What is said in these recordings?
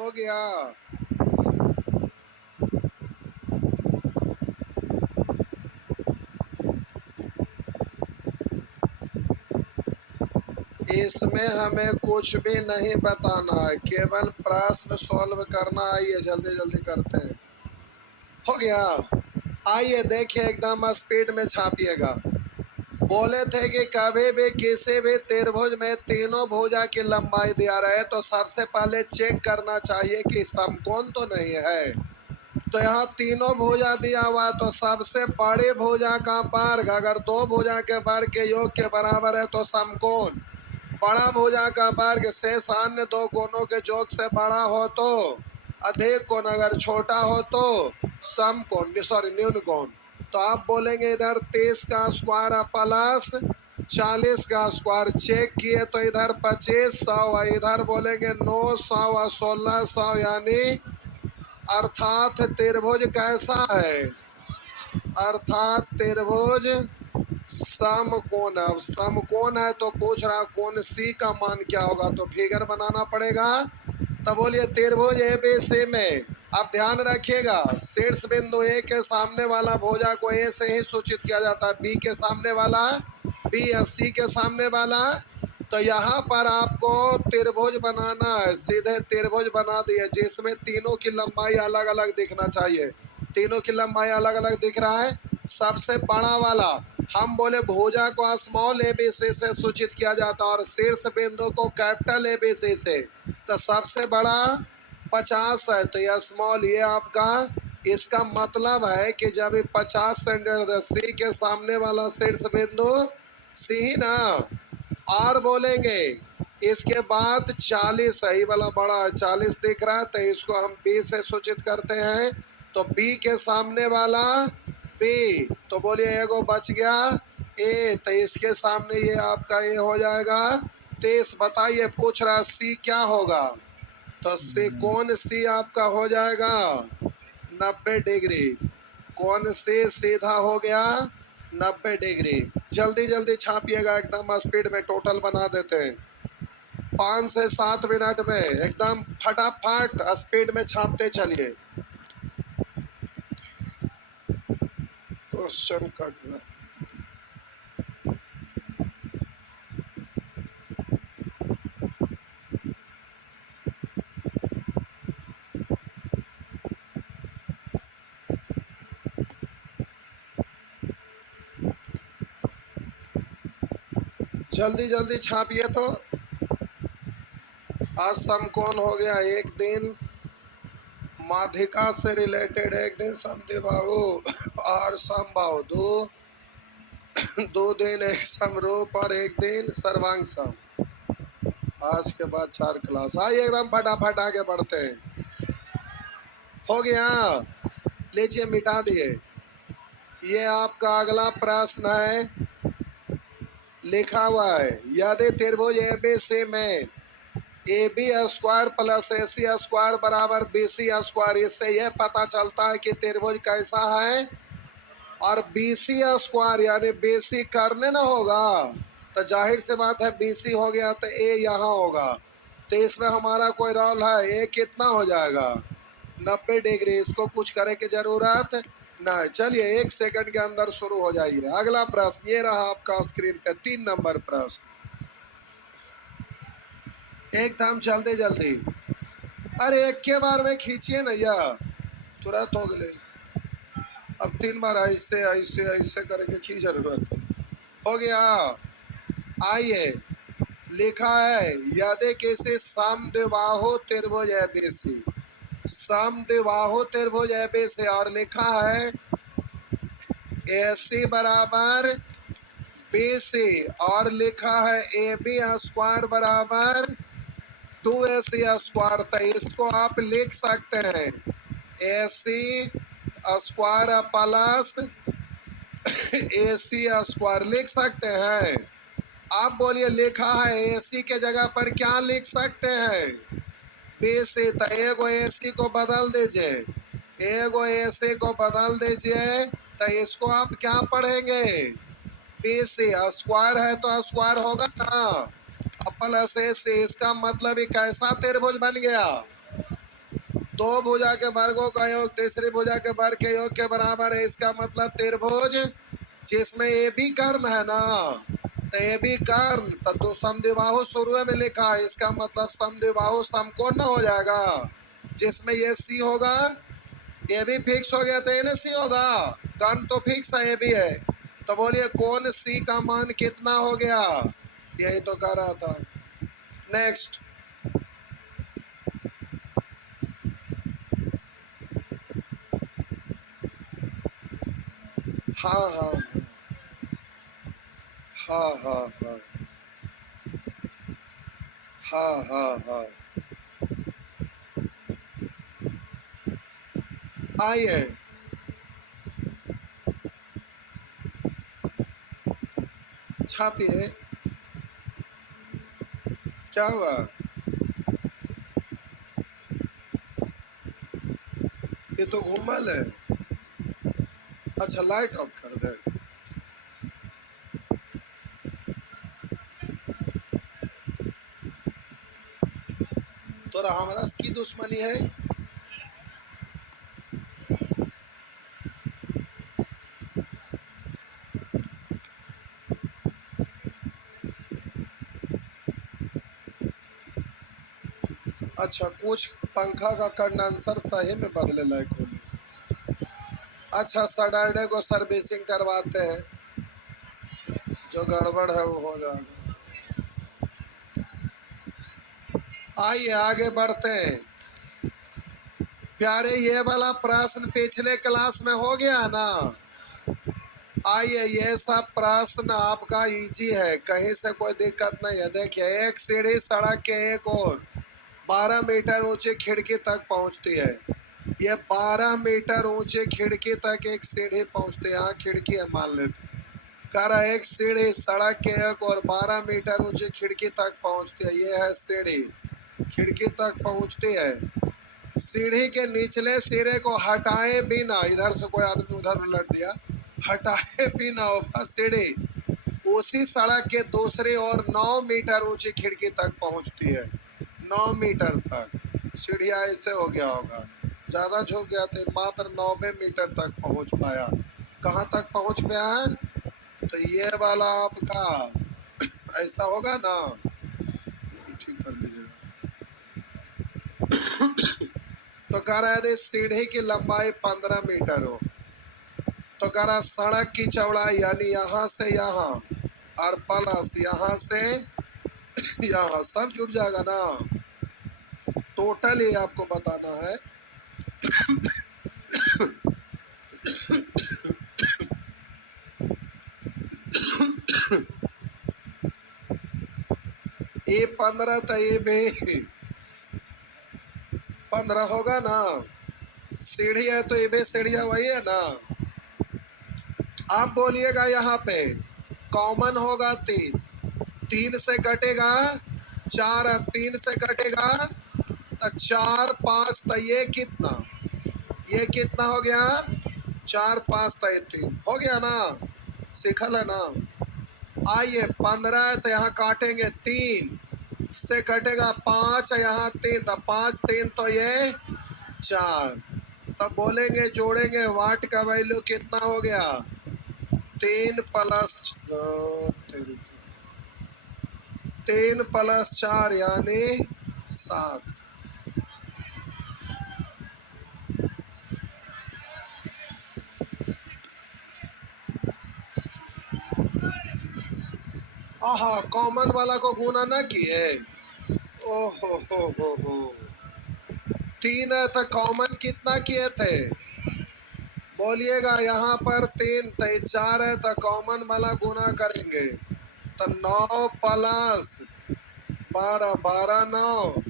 हो गया। इसमें हमें कुछ भी नहीं बताना है, केवल प्रश्न सॉल्व करना। आइए जल्दी जल्दी करते हैं। हो गया। आइए देखिए, एकदम स्पीड में छापिएगा। बोले थे कि कभी भी किसी भी त्रिभुज में तीनों भुजा की लंबाई दिया रहे तो सबसे पहले चेक करना चाहिए कि समकोण तो नहीं है। तो यहाँ तीनों भुजा दिया हुआ, तो सबसे बड़ी भुजा का वर्ग अगर दो भुजा के वर्ग के योग के बराबर है तो समकोण। बड़ा भुजा का वर्ग शेष अन्य दो कोणों के योग से बड़ा हो तो अधिक कोण, अगर छोटा हो तो समकोण, सॉरी न्यून कोण। तो आप बोलेंगे इधर 30 का स्क्वायर प्लस 40 का स्क्वायर। चेक किए तो इधर 2500, इधर बोलेंगे 900 और 1600, यानी अर्थात त्रिभुज कैसा है? अर्थात त्रिभुज समकोण। अब समकोण है तो पूछ रहा कोण सी का मान क्या होगा, तो फिगर बनाना पड़ेगा। तब बोलिए त्रिभुज एबीसी में, अब ध्यान रखिएगा, शीर्ष बिंदु ए के सामने वाला भुजा को ए से ही सूचित किया जाता है, बी के सामने वाला बी और सी के सामने वाला। तो यहाँ पर आपको त्रिभुज बनाना है, सीधे त्रिभुज बना दिए जिसमें तीनों की लंबाई अलग अलग दिखना चाहिए। तीनों की लंबाई अलग अलग दिख रहा है। सबसे बड़ा वाला हम बोले भुजा को स्मॉल एबीसी से सूचित किया जाता है और शीर्ष बिंदु को कैपिटल एबीसी से। तो सबसे बड़ा 50 है, तो यह स्मॉल, ये आपका, इसका मतलब है कि जब 50 सेंटीमीटर सी के सामने वाला शीर्ष बिंदु सी ही ना। और बोलेंगे इसके बाद 40 है, ये वाला बड़ा 40 दिख रहा है, तो इसको हम बी से सूचित करते हैं। तो बी के सामने वाला बी, तो बोलिए एगो बच गया ए, तो इसके सामने ये आपका ए हो जाएगा 30। बताइए पूछ रहा सी क्या होगा, तो सी कौन सी आपका हो जाएगा 90 डिग्री। कौन से सीधा हो गया 90 डिग्री। जल्दी जल्दी छापिएगा, एकदम स्पीड में टोटल बना देते हैं। 5 से 7 मिनट में एकदम फटाफट स्पीड में छापते चलिए। क्वेश्चन करना। जल्दी जल्दी छापिए। तो आज समकोण हो गया एक दिन, माध्यिका से रिलेटेड एक दिन समद्विबाहु और समबाहु, दो दिन एक समरूप और एक दिन सर्वांग सम। आज के बाद 4 क्लास। आइए एकदम फटाफट आगे बढ़ते हैं। हो गया, लीजिए मिटा दिए। ये आपका अगला प्रश्न है, लिखा हुआ है यदि त्रिभुज एबीसी में A B square plus A C square बराबर बी सी स्क्वायर, इससे यह पता चलता है कि त्रिभुज कैसा है। और बी सी स्क्वायर यानी बी सी करने ना होगा, तो जाहिर से बात है बी सी हो गया, तो ए यहाँ होगा। तो इसमें हमारा कोई रोल है, ए कितना हो जाएगा 90 डिग्री। इसको कुछ करे की जरूरत नहीं। चलिए 1 सेकंड के अंदर शुरू हो जाइए। अगला प्रश्न ये रहा आपका स्क्रीन पे 3 नंबर प्रश्न, एकदम जल्दी जल्दी। अरे एक के बार में खींचिए ना, यह तुरंत हो गए। अब 3 बार ऐसे ऐसे ऐसे करके की जरूरत है। हो गया। आइए, लिखा है यदि किसी समद्विबाहु त्रिभुज एबीसी, समद्विबाहु त्रिभुज एबीसी, और लिखा है AC बराबर BC, और लिखा है AB स्क्वायर बराबर 2AC स्क्वायर। तो इसको आप लिख सकते हैं AC square plus AC square, लिख सकते हैं। आप बोलिए लिखा है AC के जगह पर क्या लिख सकते हैं BC। तो एगो AC को बदल दीजिए, एगो AC को बदल दीजिए, तो इसको आप क्या पढ़ेंगे BC। स्क्वायर है तो स्क्वायर होगा ना, प्लस AC, इसका मतलब ही कैसा त्रिभुज बन गया दो भुजा के वर्गों का योग तीसरी भुजा के वर्ग के योग के बराबर है। इसका मतलब त्रिभुज जिसमें ए बी कर्ण है ना, तो ए बी कर्ण तो दो समद्विबाहु शुरू में लिखा है, इसका मतलब समद्विबाहु समकोण न हो जाएगा, जिसमें ये सी होगा, ये भी फिक्स हो गया तो ये सी होगा, कर्ण तो फिक्स है, ये भी है, तो बोलिए कोण सी का मान कितना हो गया, यही तो कह रहा था। नेक्स्ट, हाँ हाँ हाँ हाँ हाँ हाँ हाँ हाँ, आइए छापिए, क्या हुआ, ये तो घूमल है। अच्छा लाइट ऑफ कर दे, तोरा हमारा की दुश्मनी है। अच्छा कुछ पंखा का कंडेंसर सही में बदले लायक होने। अच्छा सैटरडे को सर्विसिंग करवाते हैं, जो गड़बड़ है वो हो जाएगा। आइए आगे बढ़ते हैं प्यारे, ये वाला प्रश्न पिछले क्लास में हो गया ना। आइए ये सब प्रश्न आपका इजी है, कहीं से कोई दिक्कत नहीं है। देखिए एक सीढ़ी सड़क के एक और 12 मीटर ऊंची खिड़की तक पहुंचती है। ये 12 मीटर ऊंची खिड़की तक एक सीढ़ी पहुंचती है, यहाँ खिड़की है मान लेते हैं। कह रहा एक सीढ़ी सड़क के एक और 12 मीटर ऊंची खिड़की तक पहुंचती है, ये है सीढ़ी, खिड़की तक पहुंचती है। सीढ़ी के निचले सिरे को हटाए बिना, इधर से कोई आदमी उधर उलट दिया, हटाए बिना ऊपर सीढ़ी उसी सड़क के दूसरी ओर 9 मीटर ऊंची खिड़की तक पहुंचती है। 9 मीटर तक सीढ़िया ऐसे हो गया होगा, ज्यादा झुक गया तो मात्र 90 मीटर तक पहुंच पाया। कहाँ तक पहुंच पाया है, तो ये वाला आपका ऐसा होगा ना, ठीक कर लीजिएगा। तो कह रहा है यदि सीढ़ी की लंबाई 15 मीटर हो, तो कह रहा सड़क की चौड़ाई यानी यहाँ से यहाँ और प्लस यहाँ से यहाँ सब जुड़ जाएगा ना, टोटल ये आपको बताना है। ए 15 तो ये भी 15 होगा ना, सीढ़ी है तो ये भी सीढ़िया वही है ना। आप बोलिएगा यहाँ पे कॉमन होगा 3, 3 से कटेगा 4, 3 से कटेगा तो 4, 5 तो ये कितना हो गया, 4, 5 तो 3 हो गया ना, सीखल है ना। आइए 15 है तो यहाँ काटेंगे 3 से कटेगा 5, यहाँ 3 तो 5, 3 तो ये 4, तब बोलेंगे जोड़ेंगे वाट का वैल्यू कितना हो गया, 3 प्लस 4 यानी 7। आहा कॉमन वाला को गुना ना किए, ओहो हो 3 है तो कॉमन कितना किए थे, बोलिएगा यहाँ पर 3 तो 4 है तो कॉमन वाला गुना करेंगे तो 9 प्लस 12, 12 9,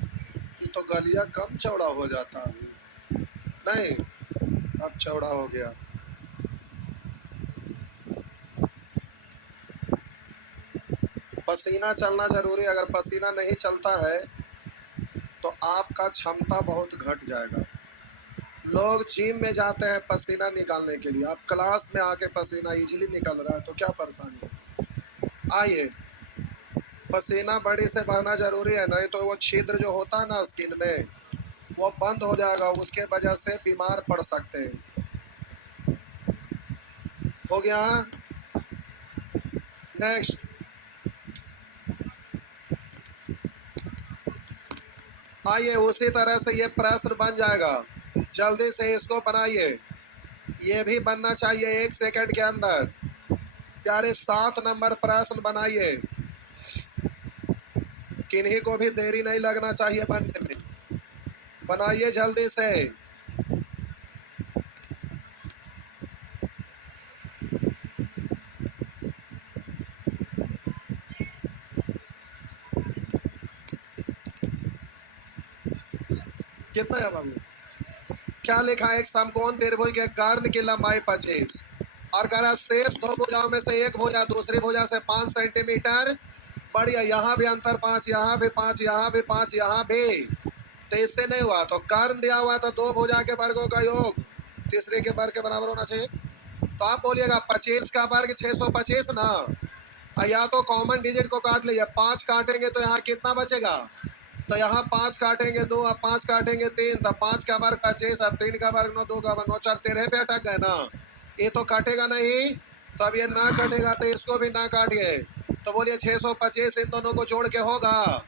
ये तो गलिया कम चौड़ा हो जाता अभी नहीं, अब चौड़ा हो गया। पसीना चलना जरूरी, अगर पसीना नहीं चलता है तो आपका क्षमता बहुत घट जाएगा। लोग जिम में जाते हैं पसीना निकालने के लिए, आप क्लास में आके पसीना इजीली निकल रहा है तो क्या परेशानी है। आइए पसीना बड़ी से बहना जरूरी है, नहीं तो वो छिद्र जो होता है ना स्किन में, वो बंद हो जाएगा, उसके वजह से बीमार पड़ सकते हैं। हो गया। नेक्स्ट, आइए उसी तरह से ये प्रश्न बन जाएगा, जल्दी से इसको बनाइए। ये भी बनना चाहिए 1 सेकंड के अंदर। प्यारे 7 नंबर प्रश्न बनाइए, किन्हीं को भी देरी नहीं लगना चाहिए बनने में। बनाइए जल्दी से। कितना है बाबू? क्या लिखा है? एक समकोण त्रिभुज के कर्ण की लंबाई 25 और करा शेष दो भुजाओं में से एक भुजा दूसरी भुजा से 5 सेंटीमीटर बढ़िया। यहाँ भी अंतर 5, यहाँ भी 5, यहाँ भी 5, यहाँ भी। तो इससे नहीं हुआ, तो कर्ण दिया हुआ तो दो भुजा के वर्गों का योग तीसरे के वर्ग के बराबर होना चाहिए। तो आप बोलिएगा 25 का वर्ग 625 ना। या तो कॉमन डिजिट को काट लीजिए, 5 काटेंगे तो यहाँ कितना बचेगा? तो यहाँ 5 काटेंगे 2 और 5 काटेंगे 3, तो 5 का वर्ग 25 और 3 का वर्ग 9, 2 का वर्ग 9, 4 13 पे अटक गए ना। ये तो कटेगा नहीं, तो अब ये ना कटेगा तो इसको भी ना काटिए। तो बोलिए 625 इन दोनों को जोड़ के होगा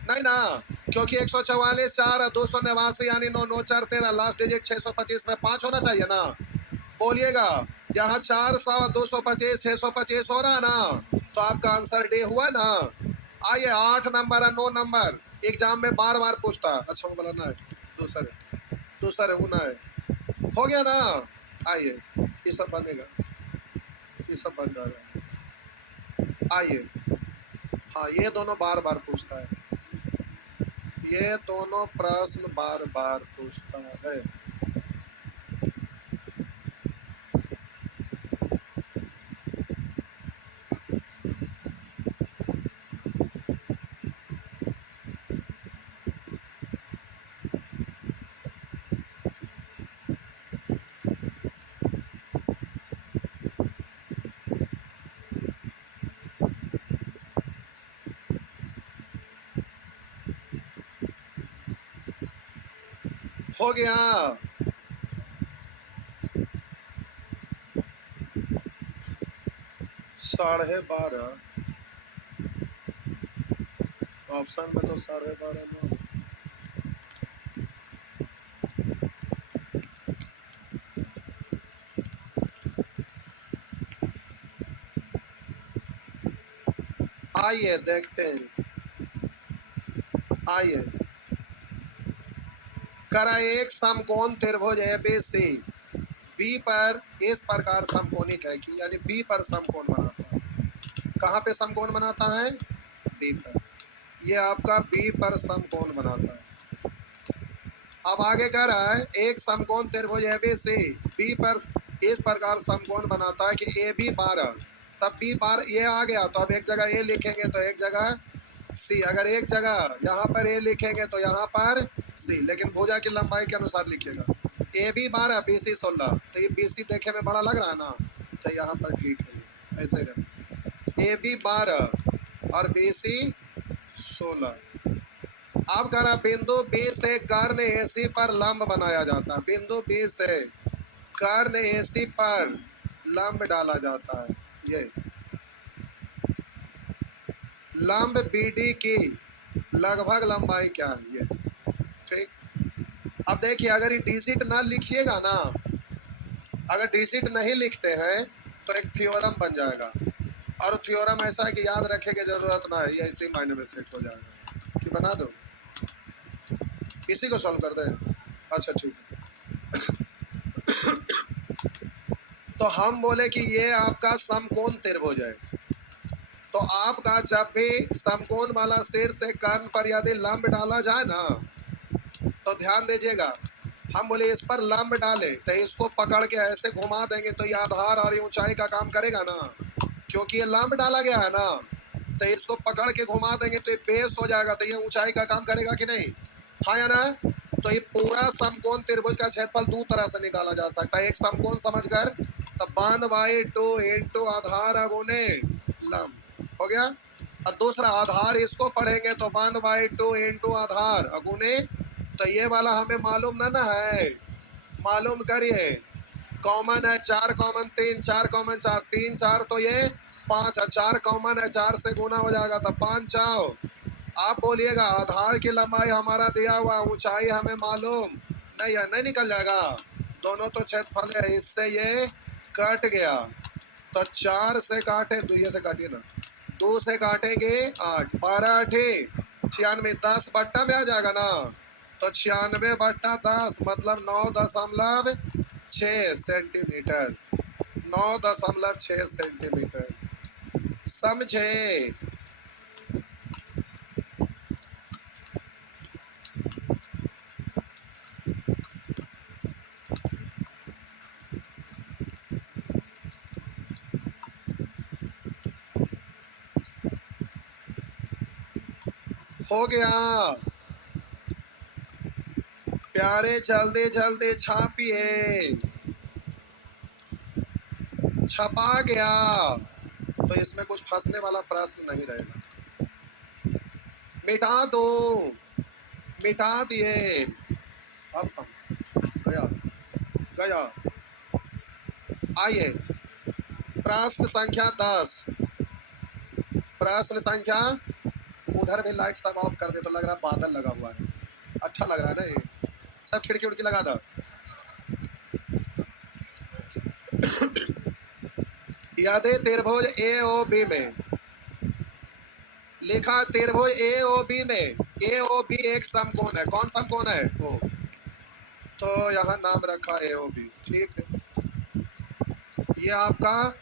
नहीं ना, क्योंकि 144 4 और 289 यानी 9, 9 4 13, लास्ट डिजिट 625 में 5 होना चाहिए ना। बोलिएगा यहाँ 400 225 625 हो रहा है ना, तो आपका आंसर डी हुआ ना। आइए 8 नंबर और 9 नंबर एग्जाम में बार बार पूछता है। अच्छा वो बोला है दूसरे होना है। हो गया ना। आइए ये सब बनेगा, ये सब बन जाएगा। आइए, हाँ ये दोनों बार बार पूछता है, ये दोनों प्रश्न बार बार पूछता है। हो गया। 12:30 ऑप्शन में तो 12:30 ना। आइए देखते हैं। आइए करा एक समकोण त्रिभुज एबीसी बी पर इस प्रकार समकोणिक है कि यानी बी पर समकोण बनाता है। कहाँ पे समकोण बनाता है? बी पर। ये आपका बी पर समकोण बनाता है। अब आगे कह रहा है एक समकोण त्रिभुज एबीसी बी पर इस प्रकार समकोण बनाता है कि ए बी 12, तब बी 12 ये आ गया तो अब एक जगह ए लिखेंगे तो एक जगह सी, अगर एक जगह यहाँ पर ए लिखेंगे तो यहाँ पर सी, लेकिन भुजा की लंबाई के अनुसार लिखिएगा। ए बी 12 बी सी 16, तो ये बी सी देखे में बड़ा लग रहा है ना, तो यहाँ पर ठीक है ऐसे रहे। ए बी 12 और बी सी 16। अब कह रहा बिंदु बी से कर्ण एसी पर लंब बनाया जाता है। बिंदु बी से कर्ण एसी पर लंब डाला जाता है। ये लंब बीडी की लगभग लंबाई क्या है? ये ठीक। अब देखिए अगर ये डिजिट ना लिखिएगा ना, अगर डिजिट नहीं लिखते हैं तो एक थ्योरम बन जाएगा, और थ्योरम ऐसा है कि याद रखे की जरूरत ना है, ये ऐसे ही माइंड में सेट हो जाएगा। कि बना दो, इसी को सॉल्व कर दें। अच्छा ठीक है। तो हम बोले कि ये आपका समकोण त्रिभुज है, तो आपका जब भी समकोण वाला शीर्ष से कर्ण पर यदि लंब डाला जाए ना, तो ध्यान दीजिएगा, हम बोले इस पर लंब डाले तो इसको पकड़ के ऐसे घुमा देंगे तो ये आधार और ये ऊंचाई का काम करेगा ना, क्योंकि ये लंब डाला गया है ना, तो इसको पकड़ के घुमा देंगे तो ये बेस हो जाएगा, तो ये ऊंचाई का काम करेगा कि नहीं? हाँ या ना? तो ये पूरा समकोण त्रिभुज का क्षेत्रफल दो तरह से निकाला जा सकता है। एक समकोण समझकर, तो 1/2 इंटू आधार गुने लंब हो गया, और दूसरा आधार इसको पढ़ेंगे तो 1/2 इंटू आधार गुने तो ये वाला हमें मालूम ना है, मालूम करिए। कॉमन है 4 कॉमन 3, 4 कॉमन 4, 3 4 तो ये 5 है, 4 कॉमन है, 4 से गुना हो जाएगा तो 5 चाओ। आप बोलिएगा आधार की लंबाई हमारा दिया हुआ, ऊंचाई हमें मालूम नहीं है, नहीं निकल जाएगा। दोनों तो क्षेत्रफल है, इससे ये कट गया। तो 4 से काटे, 2 से काटिए ना, 2 से काटेंगे 8, 12 8 96, 10 बट्टा में आ जाएगा ना। तो 96/10 मतलब 9.6 सेंटीमीटर, 9.6 सेंटीमीटर। समझे? हो गया प्यारे, जल्दी जल्दी छापिए। छपा गया। तो इसमें कुछ फंसने वाला प्रश्न नहीं रहेगा। मिटा दो, मिटा दिए। अब गया गया। आइए प्रश्न संख्या 10। प्रश्न संख्या, उधर भी लाइट सब ऑफ कर दे तो लग रहा है बादल लगा हुआ है, अच्छा लग रहा है ना। ये सब खिड़की उड़की लगा दो। यादें त्रिभुज ए ओ बी में लिखा, त्रिभुज ए ओ बी में ए ओ बी एक समकोण है। कौन समकोण है? ओ। तो यहाँ नाम रखा ए ओ बी, ठीक है। ये आपका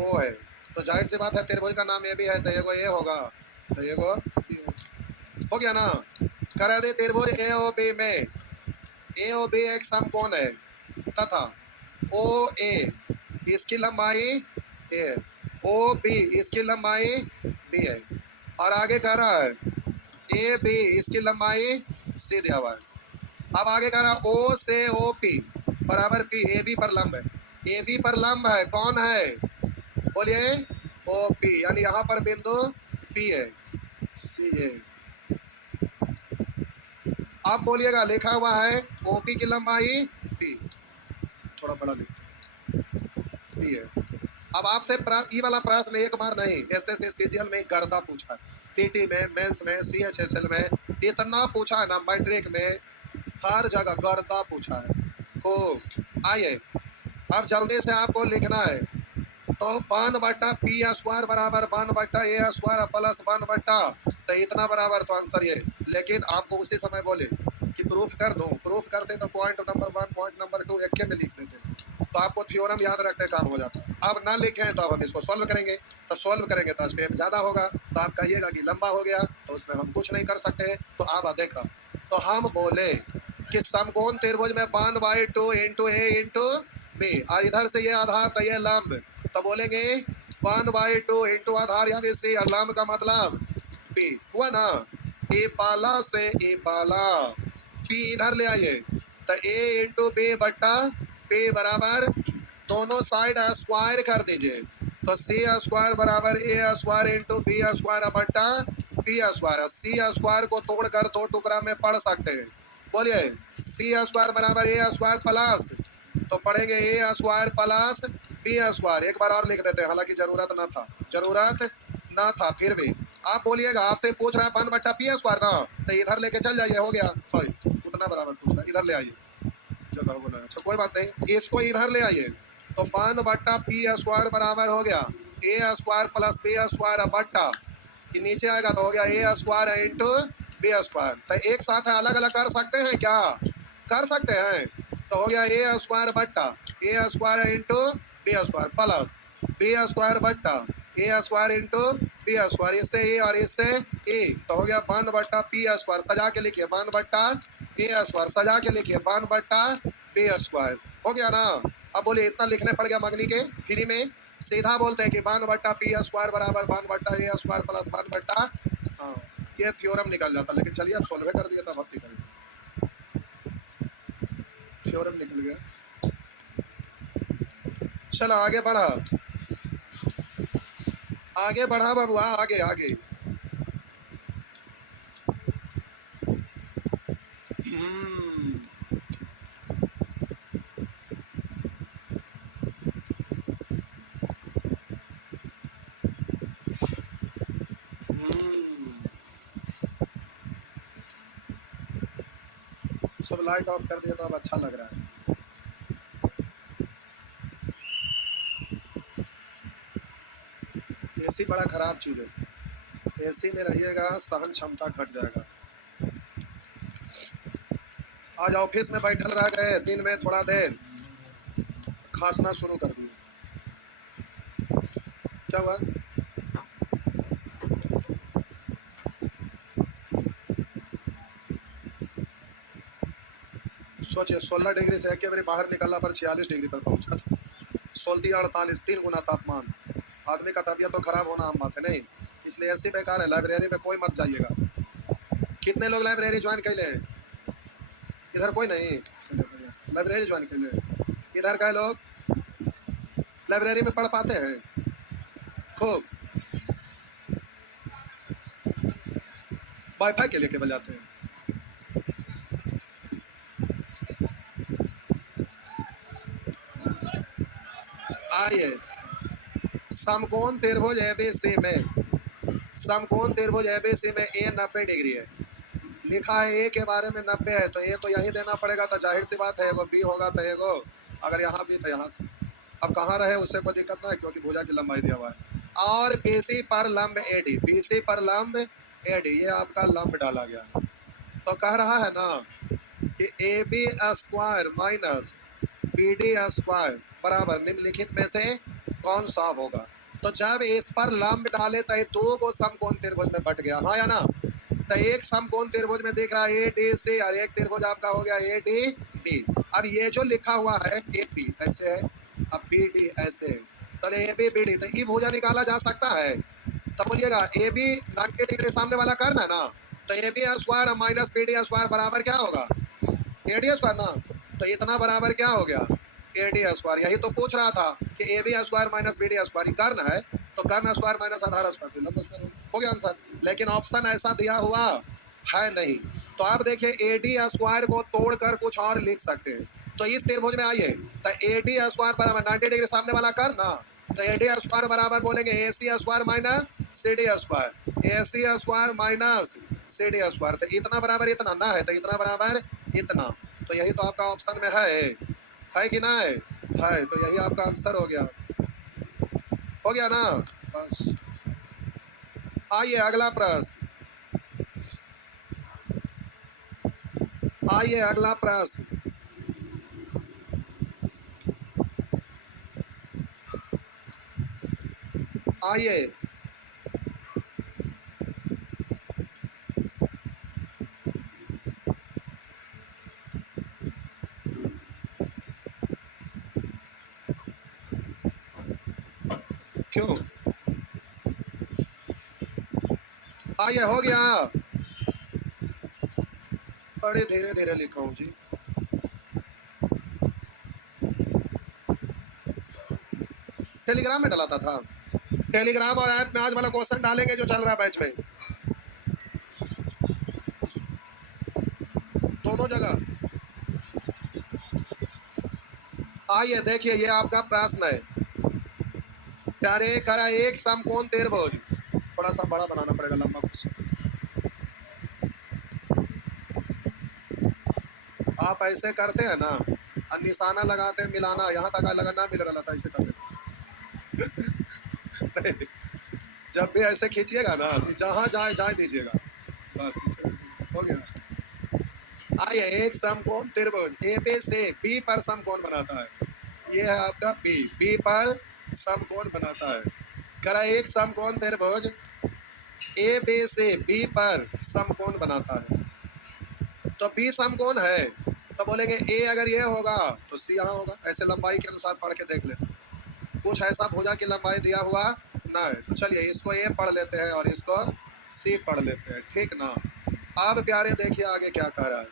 ओ है, तो जाहिर सी बात है त्रिभुज का नाम ए भी है, तो ये को ए होगा, तो ये को बी हो गया ना। करा दे त्रिभुज ए ओ बी में ए ओ बी एक समकोण है तथा ओ ए इसकी लंबाई ए, ओ बी इसकी लंबाई बी है, और आगे कह रहा है ए बी इसकी लंबाई सी दिया हुआ है। अब आगे कह रहा है ओ से ओ पी बराबर पी, ए बी पर लंब है, ए बी पर लंब है, कौन है? बोलिए, ओ पी, यानी यहाँ पर बिंदु पी है, सी है। आप बोलिएगा लिखा हुआ है ओ पी की लंबाई पी, थोड़ा बड़ा लिख पी है। अब आपसे ये वाला प्रश्न एक बार नहीं, एसएससी सीजीएल में गर्दा पूछा है, पीटी में, मेंस में, सीएचएसएल में, इतना पूछा है ना, मैट्रिक में, हर जगह गर्दा पूछा है। को आइए अब जल्दी से आपको लिखना है। तो 1/p² बराबर 1/a² प्लस 1/, तो इतना बराबर, तो आंसर ये। लेकिन आपको उसी समय बोले कि प्रूफ कर दो, प्रूफ करते तो पॉइंट नंबर 1 पॉइंट नंबर 2 एक के में लिख देते, तो आपको थ्योरम याद रखने काम हो जाता। अब ना लिखें तो अब हम इसको सॉल्व करेंगे, तो सॉल्व करेंगे तो स्टेप ज़्यादा होगा, तो आप कहिएगा कि लंबा हो गया, तो उसमें हम कुछ नहीं कर सकते। तो आप देखा, तो हम बोले कि समकोण त्रिभुज में 1/2 इंटू ए इंटू बी, और इधर से ये आधार तो ये लंब, तो बोलेंगे 1/2 इंटू आधार यानी सी, और लंब का मतलब पी हुआ ना। ए पाला से ए पाला, पी इधर ले आइए, तो ए इंटू बी बट्टा पी बराबर दोनों साइड स्क्वायर कर दीजिए, तो सी स्क्वायर बराबर ए स्क्वायर इंटू बी स्क्वायर बट्टा पी स्क्वायर। सी स्क्वायर को तोड़कर 2 टुकड़ा में पढ़ सकते हैं। बोलिए, सी स्क्वायर बराबर ए स्क्वायर प्लस, तो पढ़ेंगे ए स्क्वायर प्लस बी स्क्वायर। एक बार और लिख देते हैं, हालांकि जरूरत ना था, जरूरत ना था, फिर भी आप बोलिएगा, आपसे पूछ रहा है 1/p² ना, तो इधर लेके चल जाइए, हो गया। सॉरी, उतना बराबर पूछ रहा है, इधर ले आइए, जगह बोला, अच्छा कोई बात नहीं, इसको इधर ले आइए, तो 1/p² बराबर हो गया A square plus B square बट्टा, नीचे आएगा तो हो गया A square into B square. तो एक साथ अलग अलग कर सकते हैं क्या? कर सकते हैं, तो हो गया ए स्क्वायर बट्टा A square into B square plus B square बट्टा A square into B square, इससे ए और इससे ए, तो हो गया 1/p²। सजा के लिखिए 1/a², सजा के लिखिए 1/b², हो गया ना। अब बोलिए, इतना लिखने पड़ गया मगनी के फ्री में, सीधा बोलते हैं कि 1/p² बराबर 1/a² प्लस 1/, हाँ ये थ्योरम निकल जाता। लेकिन चलिए अब सोल्व कर दिया था, भक्ति करें, थ्योरम निकल गया। चलो आगे बढ़ा, आगे बढ़ा बबुआ, आगे आगे। हम्म, हम्म। सब लाइट ऑफ कर दिया तो अब अच्छा लग रहा है। एसी बड़ा खराब चीज है। एसी में रहिएगा सहन क्षमता घट जाएगा। आज ऑफिस में बैठल रह गए, दिन में थोड़ा देर खांसना शुरू कर दिए। क्या हुआ? सोचिए 16 डिग्री से एक बार बाहर निकलना पर 46 डिग्री पर पहुंचा था। 16 48 3 गुना तापमान। आदमी का तबीयत तो खराब होना आम बात है नहीं। इसलिए ऐसी बेकार है, लाइब्रेरी में कोई मत जाइएगा। कितने लोग लाइब्रेरी ज्वाइन कर ले? इधर कोई नहीं। चलिए बढ़िया, लाइब्रेरी ज्वाइन कर ले। इधर का लोग लाइब्रेरी में पढ़ पाते हैं खूब? वाईफाई के लिए केवल जाते हैं। आइए, समकोण त्रिभुज एबीसी में, समकोण त्रिभुज एबीसी में ए 90 डिग्री है। लिखा है ए के बारे में 90 है, तो ए तो यही देना पड़ेगा। तो जाहिर सी बात है एगो बी होगा तो एगो, अगर यहाँ भी तो यहाँ से। अब कहाँ रहे उससे कोई दिक्कत ना है, क्योंकि भुजा की लंबाई दिया हुआ है। और बीसी पर लंब एडी, बीसी पर लंब एडी, ये आपका लंब डाला गया है। तो कह रहा है ना कि A B square minus B D square बराबर निम्नलिखित में से कौन सा होगा। तो जब इस पर लंब डाले तो दो को समकोण त्रिभुज में बट गया, हाँ या ना? तो एक समकोण त्रिभुज में दिख रहा है ए डी सी, और एक त्रिभुज आपका हो गया ए डी बी। अब ये जो लिखा हुआ है ए बी ऐसे है, अब बी डी ऐसे है, तो ए बी बी डी, तो ई भुजा निकाला जा सकता है। तो बोलिएगा ए बी 90 डिग्री सामने वाला करना है ना, तो A B square minus B D square बराबर क्या होगा? ए डी स्क्वायर ना। तो इतना बराबर क्या हो गया? A D square. यही तो पूछ रहा था कि A B square minus B D square कर्ण है, तो कर्ण स्क्वायर माइनस आधार स्क्वायर लंब स्क्वायर हो गया आंसर। लेकिन ऑप्शन ऐसा दिया हुआ है नहीं। तो आप देखिए ए डी स्क्वायर को तोड़कर कुछ और लिख सकते हैं। तो इस त्रिभुज में आइए, तो ए डी स्क्वायर बराबर 90 डिग्री सामने वाला कर ना, तो ए डी स्क्वायर बराबर बोलेंगे A C square minus C D square, A C square minus C D square. तो इतना बराबर इतना ना है, तो इतना बराबर इतना। तो यही तो आपका ऑप्शन में है कि ना है? तो यही आपका आंसर हो गया। हो गया ना? बस। आइए अगला प्रश्न, आइए अगला प्रश्न। आइए, क्यों? आइए, हो गया। बड़े धीरे धीरे लिखा हूँ जी। टेलीग्राम में डलाता था। टेलीग्राम और ऐप में आज वाला क्वेश्चन डालेंगे जो चल रहा है बैच में, दोनों जगह। आइए देखिए, ये आपका प्रश्न है। प्यारे करा एक समकोण त्रिभुज, थोड़ा सा बड़ा बनाना पड़ेगा, लंबा कुछ। आप ऐसे करते हैं ना, निशाना लगाते हैं मिलाना, यहाँ तक लगा ना मिल रहा था, ऐसे करते थे। जब भी ऐसे खींचिएगा ना, जहाँ जाए जाए दीजिएगा, बस इसे हो गया। आइए, एक समकोण त्रिभुज ए बी से बी पर समकोण बनाता है। ये है आपका बी, बी पर समकोण बनाता है। करा एक समकोण त्रिभुज ए बी से बी पर समकोण बनाता है। तो बी समकोण है, तो बोलेंगे ए अगर ये होगा तो सी यहाँ होगा। ऐसे लंबाई के अनुसार पढ़ के देख लेते हैं। कुछ ऐसा भुजा की लंबाई दिया हुआ ना है, तो चलिए इसको ए पढ़ लेते हैं और इसको सी पढ़ लेते हैं, ठीक ना? अब प्यारे देखिए आगे क्या कह रहा है।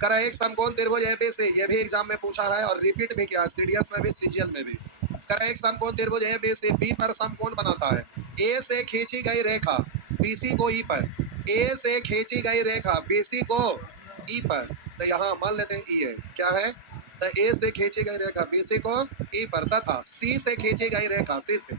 करा एक समकोण त्रिभुज ए बी से, ये भी एग्जाम में पूछा है और रिपीट भी किया है, सीडीएस में भी सीजीएल में भी। करा एक समकोण त्रिभुज ए बी से बी पर समकोण बनाता है। ए से खींची गई रेखा बीसी को ई पर, ए से खींची गई रेखा बीसी को ई पर, तो यहाँ मान लेते हैं ई है, क्या है, तो ए से खींची गई रेखा बीसी को ई पर तथा सी से खींची गई रेखा सी से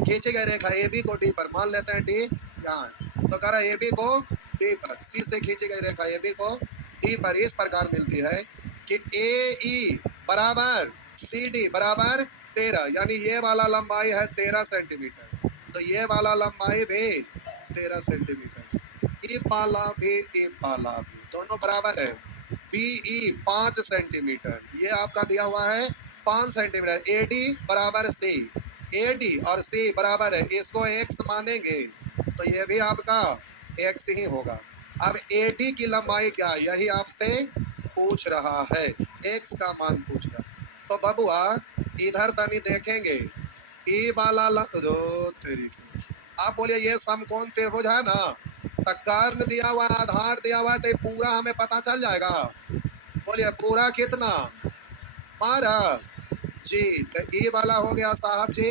खींची गई रेखा ए बी को डी पर, मान लेते हैं डी यहाँ, तो कह रहा है ए बी को डी पर, सी से खींची गई रेखा ए बी को डी पर इस प्रकार मिलती है कि ए ई बराबर सी डी बराबर 13, यानी ये वाला लंबाई है 13 सेंटीमीटर, तो ये वाला लंबाई भी 13 सेंटीमीटर, ई पाला भी दोनों बराबर है, बी ई 5 सेंटीमीटर, ये आपका दिया हुआ है 5 सेंटीमीटर, ए डी बराबर सी, ए डी और सी बराबर है, इसको एक्स मानेंगे तो ये भी आपका एक्स ही होगा। अब ए डी की लंबाई क्या है, यही आपसे पूछ रहा है, एक्स का मान पूछ रहा है। तो बबुआ इधर तनी देखेंगे, ई वाला दो तरीके, आप बोलिए ये समकोण त्रिभुज है ना, तो कर्ण दिया हुआ आधार दिया हुआ है, तो पूरा हमें पता चल जाएगा, बोलिए पूरा कितना 12 जी, तो ई वाला हो गया साहब जी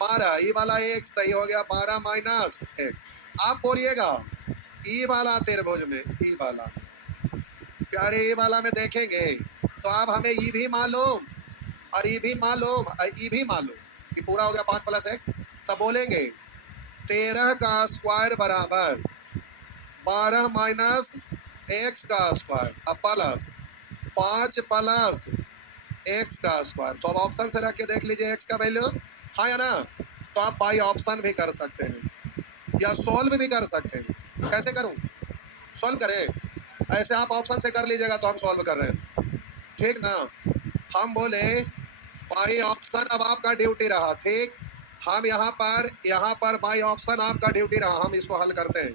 12, ई वाला एक्स, तो ये हो गया 12 माइनस एक। आप बोलिएगा ई वाला त्रिभुज में, ई वाला प्यारे ई वाला में देखेंगे तो आप हमें ई भी मालूम और ई भी मालूम और ई भी मालूम कि पूरा हो गया 5 प्लस एक्स, तब बोलेंगे 13 का स्क्वायर बराबर 12 माइनस एक्स का स्क्वायर अब प्लस 5 प्लस एक्स का स्क्वायर। तो अब ऑप्शन से रख के देख लीजिए एक्स का वैल्यू, हाँ या ना, तो आप बाई ऑप्शन भी कर सकते हैं या सोल्व भी कर सकते हैं। कैसे करूं, सोल्व करें, ऐसे आप ऑप्शन से कर लीजिएगा तो हम सोल्व कर रहे हैं, ठीक ना। हम बोले बाई ऑप्शन अब आपका ड्यूटी रहा, ठीक, हम यहाँ पर बाई ऑप्शन आपका ड्यूटी रहा, हम इसको हल करते हैं।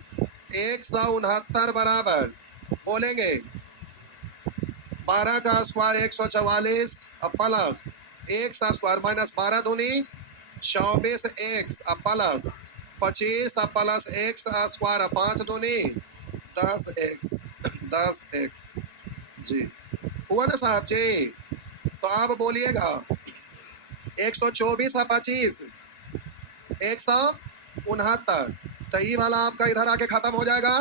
169 बराबर बोलेंगे 12 का स्क्वायर 144 अब प्लस एक्स का स्क्वायर माइनस 12 दूनी 24 एक्स अब प्लस 25 अब प्लस एक्स का स्क्वायर अब 5 दूनी 10 एक्स जी, हुआ ना साहब जी। तो आप बोलिएगा 124 और 25 169, तो ये वाला आपका इधर आके खत्म हो जाएगा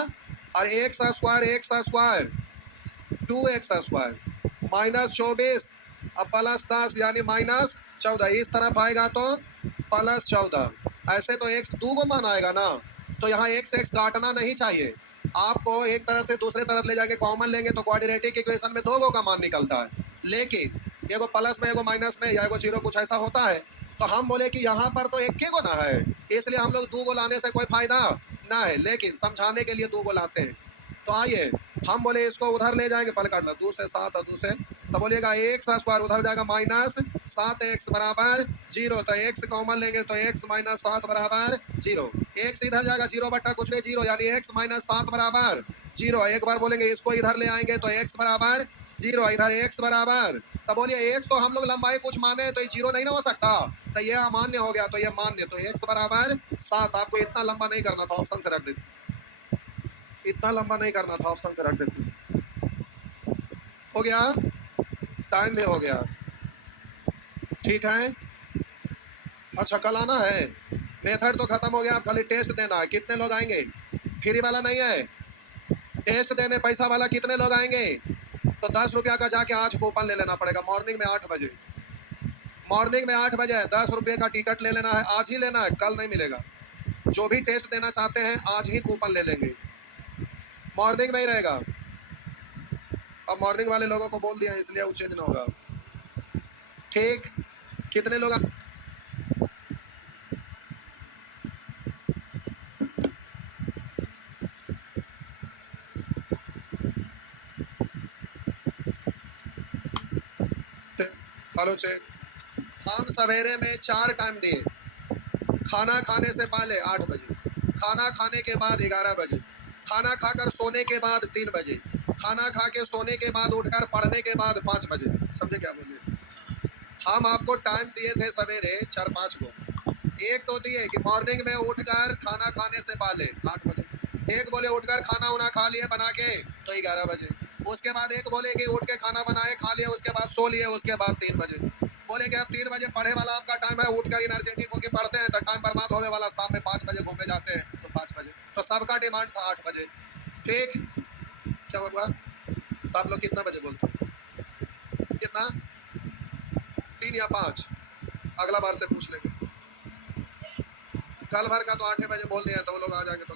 और एक्स का स्क्वायर 2x स्क्वायर माइनस 24 अब प्लस 10 यानी माइनस 14, इस तरफ आएगा तो प्लस 14, ऐसे तो x दो को मान आएगा ना, तो यहाँ x काटना नहीं चाहिए, आपको एक तरफ से दूसरे तरफ ले जाके कॉमन लेंगे तो क्वाड्रेटिक इक्वेशन में 2 का मान निकलता है, लेकिन एगो प्लस में एगो माइनस में या एगो जीरो कुछ ऐसा होता है, तो हम बोले कि यहाँ पर तो एक को ना है, इसलिए हम लोग 2 लाने से कोई फायदा ना है, लेकिन समझाने के लिए 2 लाते हैं। तो आइए हम बोले इसको उधर ले जाएंगे, पल काटना 2 से 7 और 2 से, तो बोलिएगा एक्स का स्क्वायर उधर जाएगा माइनस 7x बराबर 0, तो x कॉमन लेंगे तो x माइनस 7 बराबर 0, x इधर जाएगा 0 बट्टा कुछ भी 0 यानी x माइनस 7 बराबर 0, एक बार बोलेंगे इसको इधर ले आएंगे तो x बराबर 0, इधर x बराबर, तो बोलिए x तो हम लोग लंबाई कुछ माने तो ये 0 नहीं ना हो सकता, तो ये अमान्य हो गया, तो ये मान्य, तो x बराबर 7, आपको इतना लंबा नहीं करना था, ऑप्शन से रख देते, इतना लंबा नहीं करना था, ऑप्शन से रख देते, हो गया, टाइम भी हो गया, ठीक है। अच्छा कल आना है, मेथड तो खत्म हो गया, अब खाली टेस्ट देना है, कितने लोग आएंगे, फ्री वाला नहीं है, टेस्ट देने पैसा वाला कितने लोग आएंगे, तो 10 रुपया का जाके आज कूपन ले लेना पड़ेगा, मॉर्निंग में 8 बजे, मॉर्निंग में 8 बजे 10 रुपये का टिकट ले लेना है, आज ही लेना है, कल नहीं मिलेगा, जो भी टेस्ट देना चाहते हैं आज ही कूपन ले लेंगे, मॉर्निंग में ही रहेगा। अब मॉर्निंग वाले लोगों को बोल दिया इसलिए वो चेंज ना होगा, ठीक, कितने लोग हेलो चेक, हम सवेरे में 4 टाइम दिए, खाना खाने से पहले 8 बजे, खाना खाने के बाद 11 बजे, खाना खाकर सोने के बाद 3 बजे, खाना खा के सोने के बाद उठकर पढ़ने के बाद 5 बजे, समझे क्या बोले, हम आपको टाइम दिए थे सवेरे 4-5 को, एक तो दिए कि मॉर्निंग में उठकर खाना खाने से पहले 8 बजे, एक बोले उठकर खाना उना खा लिए बना के तो 11 बजे, उसके बाद एक बोले कि उठ के खाना बनाए खा लिए उसके बाद सो लिए उसके बाद 3 बजे, बोले कि अब 3 बजे पढ़े वाला आपका टाइम है, उठकर एनर्जेटिक होकर पढ़ते हैं तो टाइम बर्बाद होने वाला, शाम में 5 बजे घूमने जाते हैं तो 5 बजे, तो सबका डिमांड था 8 बजे, ठीक, क्या हुआ, तो आप लोग कितना बजे बोलते हो? कितना? 3 या 5? अगला बार से पूछ लेंगे। कल भर का तो 8 बजे बोल दिया तो वो लोग आ जाएंगे तो